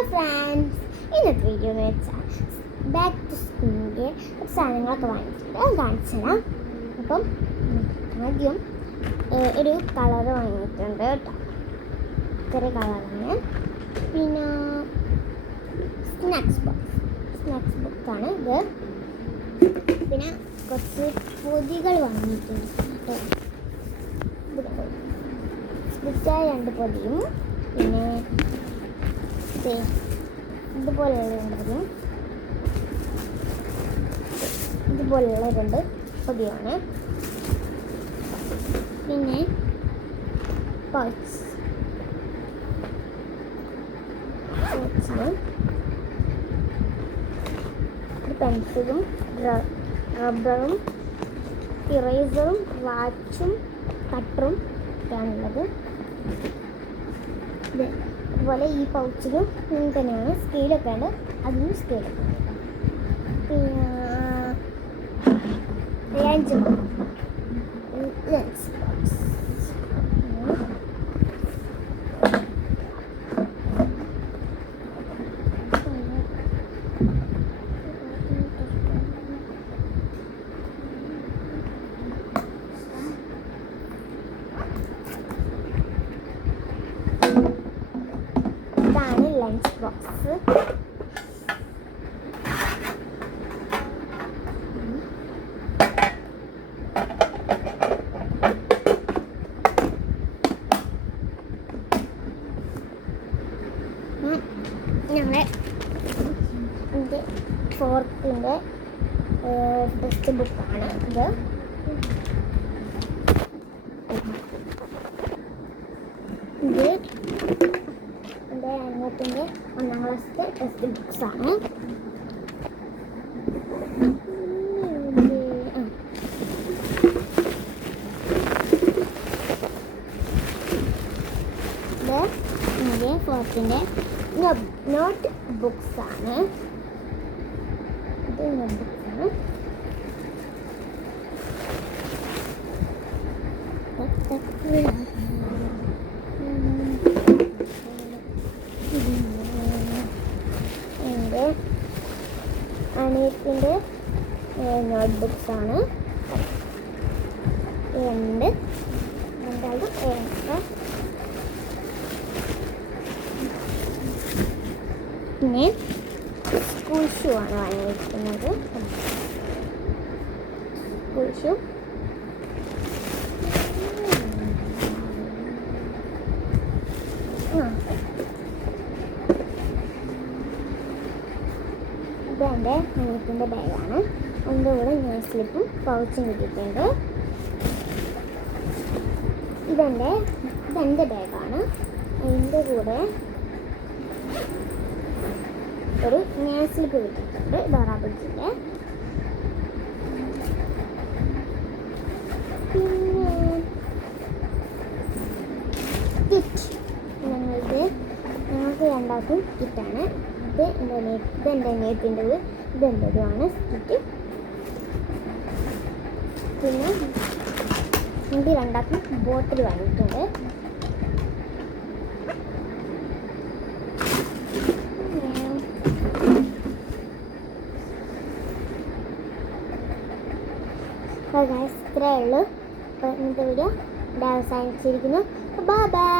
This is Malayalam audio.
ഹലോ ഫ്രണ്ട്സ്, ഇന്നത്തെ വീഡിയോ എന്ന് വെച്ചാൽ ബാക്ക് ടു സ്കൂളിൻ്റെ സാധനങ്ങളൊക്കെ വാങ്ങിച്ചിട്ടുണ്ട്. അത് കാണിച്ചു തരാം. അപ്പം ആദ്യം ഒരു കളർ വാങ്ങിയിട്ടുണ്ട് കേട്ടോ, ചെറിയ കളറാണ്. പിന്നെ സ്നാക്സ് ബോക്സാണ് ഇത്. പിന്നെ കുറച്ച് പൊതികൾ വാങ്ങിയിട്ടുണ്ട് കേട്ടോ. സ്പ്ലിറ്റായ 2 പൊതിയും പിന്നെ ഇതുപോലെയുള്ള 2 പൊതിയും ഇതുപോലെയുള്ള 2 പൊതിയാണ്. പിന്നെ പൗച്ചിന് ഒരു പെൻസിലും റബ്ബറും ഇറേസറും വാച്ചും കട്ടറും ഒക്കെയാണുള്ളത്. അതുപോലെ ഈ പൗച്ചിലും ഇങ്ങനെ തന്നെയാണ്. സ്കെയിലൊക്കെ ഉണ്ട്, അതിന് സ്കെയിലൊക്കെ ഉണ്ട്. പിന്നെ ലഞ്ച് ബോക്സ് ലഞ്ച് ബോക്സ്. ഞങ്ങളെ ഫോർത്തിൻ്റെ ടെക്സ്റ്റ് ബുക്കാണ് ഇത്. എൻ്റെ അനിയത്തിൻ്റെ 1ാം ക്ലാസ്സിലെ ടെക്സ്റ്റ് ബുക്സാണ്. ഇത് എൻ്റെ 4ത്തിൻ്റെ നോട്ട് ബുക്സാണ്. ഇത് നോട്ട് ബുക്സാണ്. എൻ്റെ അനിയത്തിൻ്റെ നോട്ട് ബുക്സാണ്. രണ്ടാളും പിന്നെ സ്കൂൾ ഷൂ ആണ് വാങ്ങിയിരിക്കുന്നത്. സ്കൂൾ ഷൂ ഇതെൻ്റെ അനിയത്തിൻ്റെ ബാഗാണ്. അതിൻ്റെ കൂടെ നെയിം സ്ലിപ്പും പൗച്ചും കിട്ടിയിട്ടുണ്ട്. ഇതെൻ്റെ ബാഗാണ്. അതിൻ്റെ കൂടെ ഒരു നെയിം സ്ലിപ്പ് കിട്ടിയിട്ടുണ്ട്, ഡോറ ബുജിൻ്റെ. പിന്നെ കിറ്റ് ഞങ്ങൾക്ക് രണ്ടാൾക്കും കിറ്റാണ്. ഇതെൻ്റെ അനിയത്തിൻ്റെത്, ഇതെൻ്റെതുമാണ് കിറ്റ്. പിന്നെ എനിക്ക് രണ്ടാൾക്കും ബോട്ടിൽ വാങ്ങിയിട്ടുണ്ട്. ഇത്രയേ ഉള്ളൂ. അപ്പോൾ ഇന്നത്തെ വീഡിയോ അവസാനിച്ചിരിക്കുന്നു. Bye bye.